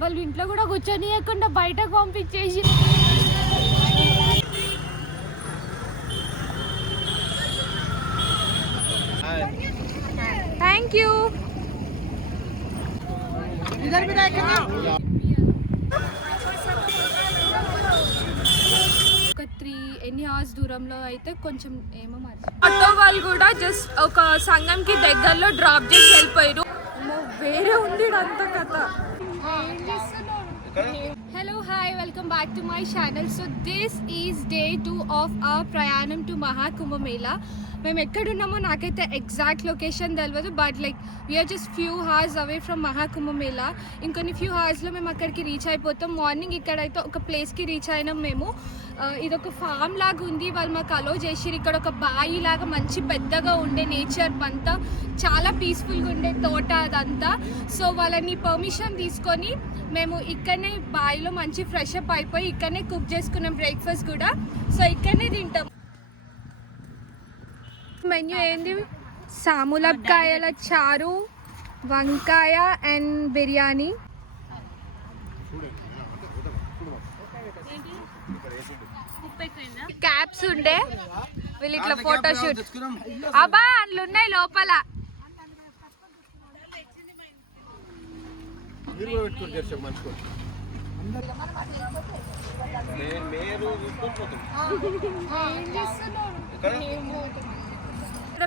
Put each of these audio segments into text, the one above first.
వాళ్ళు ఇంట్లో కూడా కూర్చొనియకుండా బయటకు పంపించేసి. Thank you. ఒక 3 ఎన్ని అవర్స్ దూరంలో అయితే కొంచెం ఏమో ఆటో వాళ్ళు కూడా జస్ట్ ఒక సంఘంకి దగ్గరలో డ్రాప్ చేసి వెళ్ళిపోయారు. వేరే ఉంది అంత కథ. Hello hi, welcome back to my channel. So this is day 2 of our ప్రయాణం టు మహాకుంభమేళా. మేము ఎక్కడున్నామో నాకైతే ఎగ్జాక్ట్ లొకేషన్ తెలియదు, but like we are just few hours away from Maha Kumbh Mela. ఇంకొన్ని ఫ్యూ హార్స్లో మేము అక్కడికి రీచ్ అయిపోతాం. మార్నింగ్ ఇక్కడైతే ఒక ప్లేస్కి రీచ్ అయినాం మేము. ఇదొక ఫామ్ లాగా ఉంది, వాళ్ళు మాకు అలో చేసిరు. ఇక్కడ ఒక బాయి లాగా మంచి పెద్దగా ఉండే, నేచర్ అంతా చాలా పీస్ఫుల్గా ఉండే తోట అదంతా. సో వాళ్ళని పర్మిషన్ తీసుకొని మేము ఇక్కడనే బాయిలో మంచి ఫ్రెష్ అప్ అయిపోయి ఇక్కడనే కుక్ చేసుకున్నాం బ్రేక్ఫాస్ట్ కూడా. సో ఇక్కడనే తింటాం. మెన్యూ ఏంది? సాములకాయల చారు, వంకాయ అండ్ బిర్యానీ. క్యాప్స్ ఉండే, వీళ్ళు ఇట్లా ఫోటోషూట్. అబ్బా అందులో ఉన్నాయి లోపల.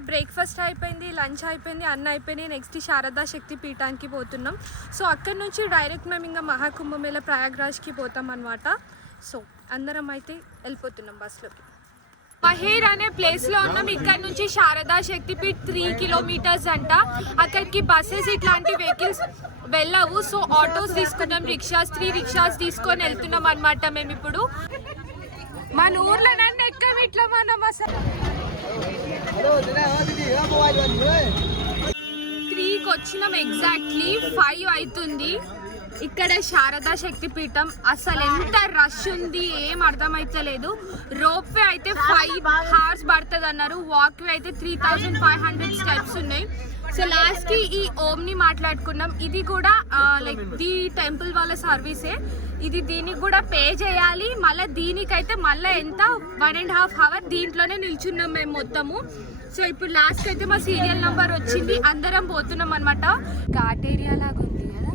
బ్రేక్ఫాస్ట్ అయిపోయింది, లంచ్ అయిపోయింది, అన్న అయిపోయింది. నెక్స్ట్ శారదా శక్తి పీఠానికి పోతున్నాం. సో అక్కడ నుంచి డైరెక్ట్ మేము ఇంకా మహాకుంభమేళా ప్రయాగ్రాజ్కి పోతాం అన్నమాట. సో అందరం అయితే వెళ్ళిపోతున్నాం బస్లోకి. మహేర్ అనే ప్లేస్లో ఉన్నాం. ఇక్కడ నుంచి శారదా శక్తిపీఠ్ 3 కిలోమీటర్స్ అంట. అక్కడికి బస్సెస్ ఇట్లాంటి వెహికల్స్ వెళ్ళవు. సో ఆటోస్ తీసుకున్నాం, రిక్షాస్, 3 రిక్షాస్ తీసుకొని వెళ్తున్నాం అనమాట మేము ఇప్పుడు. మన ఊర్లో నన్ను ఎక్కడ ఇట్లా మనం అసలు 3కి వచ్చినాం, ఎగ్జాక్ట్లీ 5 అవుతుంది. ఇక్కడ శారదా శక్తి పీఠం అసలు ఎంత రష్ ఉంది, ఏం అర్థమైతలేదు. రోప్ వే అయితే 5 hours పడుతుంది అన్నారు. వాక్ వే అయితే 3500 స్టెప్స్ ఉన్నాయి. సో లాస్ట్కి ఈ ఓమ్ని మాట్లాడుకున్నాం. ఇది కూడా లైక్ ది టెంపుల్ వాళ్ళ సర్వీసే ఇది. దీనికి కూడా పే చేయాలి. మళ్ళీ దీనికైతే మళ్ళీ ఎంత 1.5 hours దీంట్లోనే నిల్చున్నాం మేము మొత్తము. సో ఇప్పుడు లాస్ట్ అయితే మా సీరియల్ నెంబర్ వచ్చింది, అందరం పోతున్నాం అనమాట. ఘాట్ ఏరియా లాగా ఉంది కదా.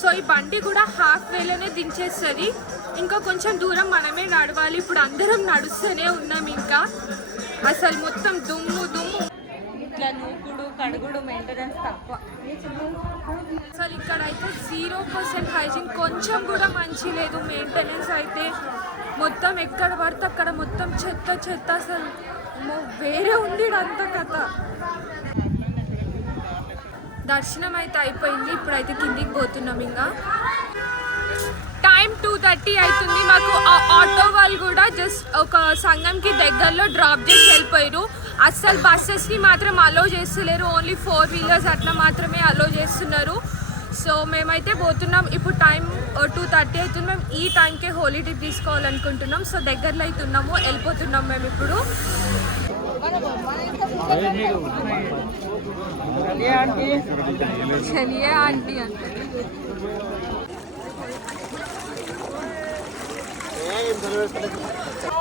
సో ఈ బండి కూడా హాఫ్ వేలోనే దించేస్తుంది. ఇంకా కొంచెం దూరం మనమే నడవాలి. ఇప్పుడు అందరం నడుస్తూనే ఉన్నాం. ఇంకా అసలు మొత్తం దుమ్ము దుమ్ము, ఇట్లా నూకుడు కడుగుడు మెయింటెనెన్స్ తక్కువ. అసలు ఇక్కడ అయితే 0% హైజీన్, కొంచెం కూడా మంచి లేదు మెయింటెనెన్స్ అయితే. మొత్తం ఎక్కడ పడితే అక్కడ మొత్తం చెత్త చెత్త, అసలు వేరే ఉంది అంత కథ. దర్శనం అయితే అయిపోయింది, ఇప్పుడైతే కిందికి పోతున్నాం. ఇంకా టైం 2:30 అవుతుంది. మాకు ఆటో వాళ్ళు కూడా జస్ట్ ఒక సంఘంకి దగ్గరలో డ్రాప్ చేసి వెళ్ళిపోయారు. అస్సలు బస్సెస్ని మాత్రం అలో చేస్తలేరు, ఓన్లీ 4 వీలర్స్ అట్లా మాత్రమే అలో చేస్తున్నారు. సో మేమైతే పోతున్నాం. ఇప్పుడు టైం 2:30 అవుతుంది. మేము ఈ టైంకే హోలీ ట్రిప్ తీసుకోవాలనుకుంటున్నాం. సో దగ్గరలో అవుతున్నాము, వెళ్ళిపోతున్నాం మేము ఇప్పుడు. చలియే ఆంటీ అంటే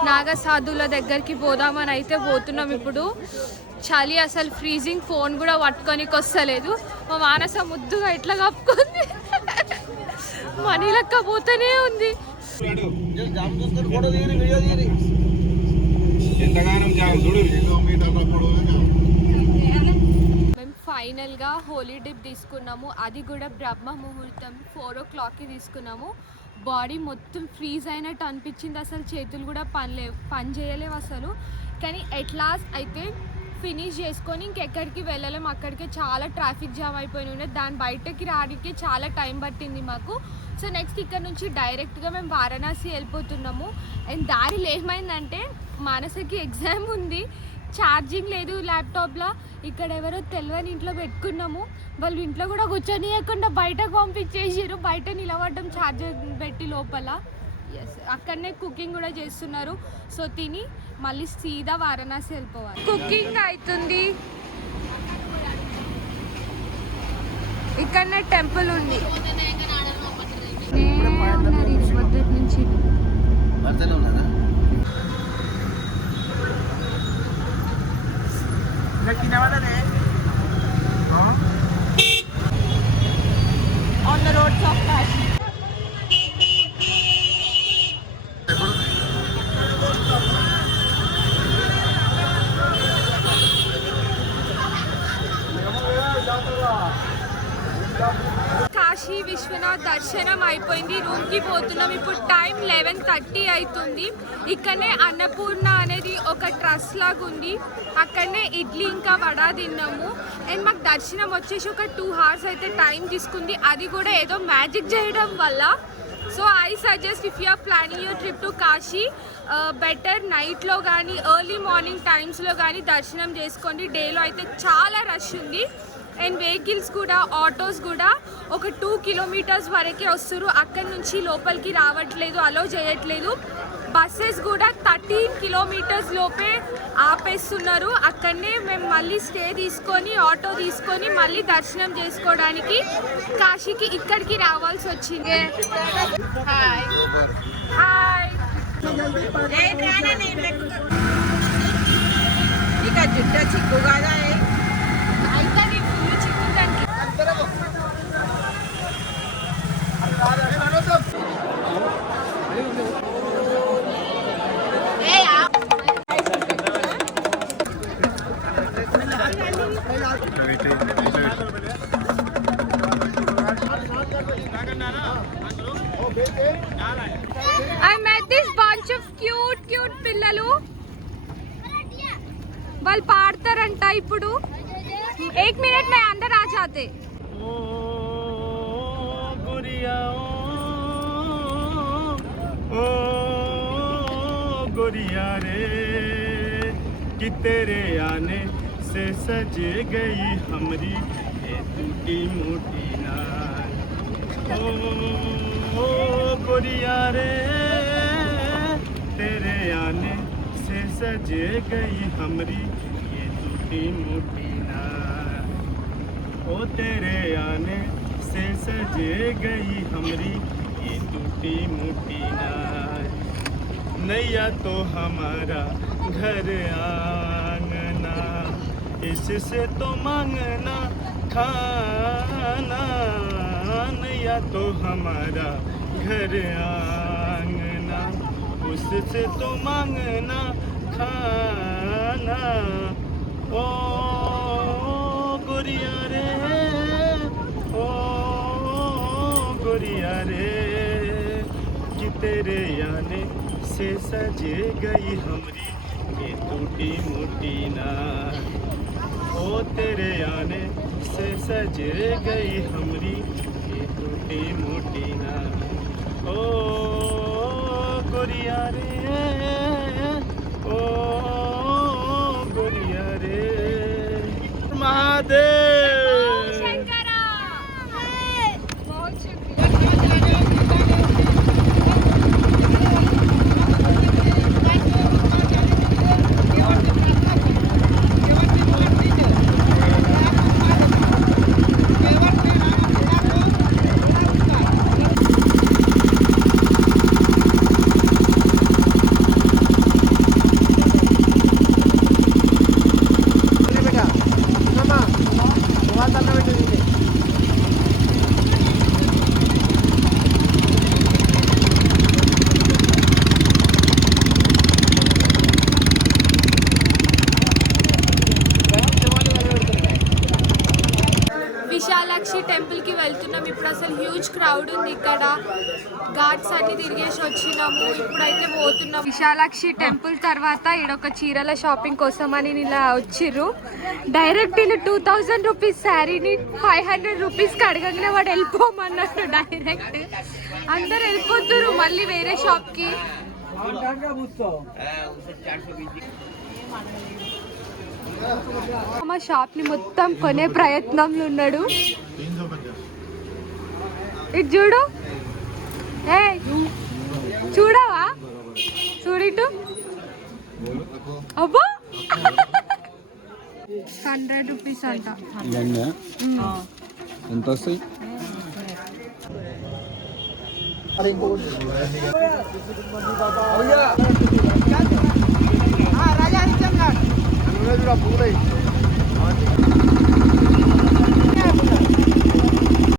నాగసాధువుల దగ్గరికి పోదామని అయితే పోతున్నాం ఇప్పుడు. చలి అసలు ఫ్రీజింగ్, ఫోన్ కూడా పట్టుకోనికి వస్తలేదు. మా మానస ముద్దుగా ఇట్లా కప్పుకుంది, మనీ లెక్క పోతూనే ఉంది. మేము ఫైనల్గా హోలీ డిప్ తీసుకున్నాము. అది కూడా బ్రహ్మ ముహూర్తం 4 o'clockకి తీసుకున్నాము. బాడీ మొత్తం ఫ్రీజ్ అయినట్టు అనిపించింది. అసలు చేతులు కూడా పని చేయలేవు అసలు. కానీ ఎట్ లాస్ట్ అయితే ఫినిష్ చేసుకొని ఇంకెక్కడికి వెళ్ళలేము. అక్కడికే చాలా ట్రాఫిక్ జామ్ అయిపోయి ఉండే, దాని బయటకి రావడానికి చాలా టైం పట్టింది మాకు. సో నెక్స్ట్ ఇక్కడ నుంచి డైరెక్ట్గా మేము వారణాసి వెళ్ళిపోతున్నాము. అండ్ దారిలో ఏమైందంటే మానసకి ఎగ్జామ్ ఉంది, ఛార్జింగ్ లేదు ల్యాప్టాప్లో. ఇక్కడ ఎవరో తెలియని ఇంట్లో పెట్టుకున్నాము. వాళ్ళు ఇంట్లో కూడా కూర్చొనియకుండా బయటకు పంపించేసారు. బయట నిలబడడం ఛార్జర్ పెట్టి లోపల. ఎస్, అక్కడనే కుకింగ్ కూడా చేస్తున్నారు. సో తిని మళ్ళీ సీదా వారణాసి వెళ్ళిపోవాలి. కుకింగ్ అవుతుంది. ఇక్కడనే టెంపుల్ ఉంది. మొదటి నుంచి on the roads of Kashi. Kashi Vishwanath దర్శనం అయిపోయింది. రూమ్కి పోతున్నాం. ఇప్పుడు టైం 11:30 అవుతుంది. ఇక్కడనే అన్నపూర్ణ అనేది ఒక ట్రస్ట్ లాగా ఉంది. అక్కడనే ఇడ్లీ ఇంకా వడ తిన్నాము. అండ్ మాకు దర్శనం వచ్చేసి ఒక 2 hours అయితే టైం తీసుకుంది. అది కూడా ఏదో మ్యాజిక్ చేయడం వల్ల. So I suggest if you are planning your trip to Kashi, better నైట్లో కానీ ఎర్లీ మార్నింగ్ టైమ్స్లో కానీ దర్శనం చేసుకోండి. డేలో అయితే చాలా రష్ ఉంది. అండ్ వెహికల్స్ కూడా, ఆటోస్ కూడా ఒక 2 kilometers వరకే వస్తారు. అక్కడి నుంచి లోపలికి రావట్లేదు, అలో చేయట్లేదు. బస్సెస్ కూడా 13 kilometers లోపే ఆపేస్తున్నారు. అక్కడనే మేము మళ్ళీ స్టే తీసుకొని ఆటో తీసుకొని మళ్ళీ దర్శనం చేసుకోవడానికి కాశీకి ఇక్కడికి రావాల్సి వచ్చింది. Hi hi. ఇక జుట్ట చిక్కు కదా అయితే నీ ఫుల్ చిక్కు దానికి. I met this bunch of cute పిల్లలు. వాళ్ళు పాడతారంట ఇప్పుడు. 1 minute में अंदर आ जाते. गोरिया रे कि तेरे आने से सज गई हमरी ये टूटी मोटी नार. ओ गोरिया रे तेरे आने से सज गई हमरी ये टूटी मोटी नार. ओ तेरे आने से सज गई हमरी ये टूटी मोटी नार. नैया तो हमारा घर आंगना, इससे तो मांगना खाना. नैया तो हमारा घर आंगना, उससे तो मांगना खाना. ओ गोरिया रे, ओ गोरिया रे कि तेरे आने से सजे गई हमरी ये टूटी मोटी नार. ओ तेरे आने से सजे गई हमरी ये टूटी मोटी नार. ओ गोरिया रे, ओ गोरिया रे. महादेव. విశాలాక్షి టెంపుల్కి వెళ్తున్నాం. ఇప్పుడు అసలు హ్యూజ్ క్రౌడ్ ఉంది ఇక్కడ. ఘాట్స్ అన్ని తిరిగేసి వచ్చినాము. ఇప్పుడైతే పోతున్నాం. విశాలాక్షి టెంపుల్ తర్వాత ఈడొక చీరల షాపింగ్ కోసం అని ఇలా వచ్చిర్రు. డైరెక్ట్ ఇలా 2000 రూపీస్ శారీని 500 రూపీస్కి అడగగానే వాడు వెళ్ళిపోమన్నాడు. డైరెక్ట్ అందరు వెళ్ళిపోతున్నారు మళ్ళీ వేరే షాప్కి. మా షాప్ ని మొత్తం కొనే ప్రయత్నంలో ఉన్నాడు. ఇటు చూడు, ఏ చూడవా, చూడిటు అబ్బా 100 రూపీస్ అంట. ఇవన్నీ ఎంత వస్తాయి? రాజా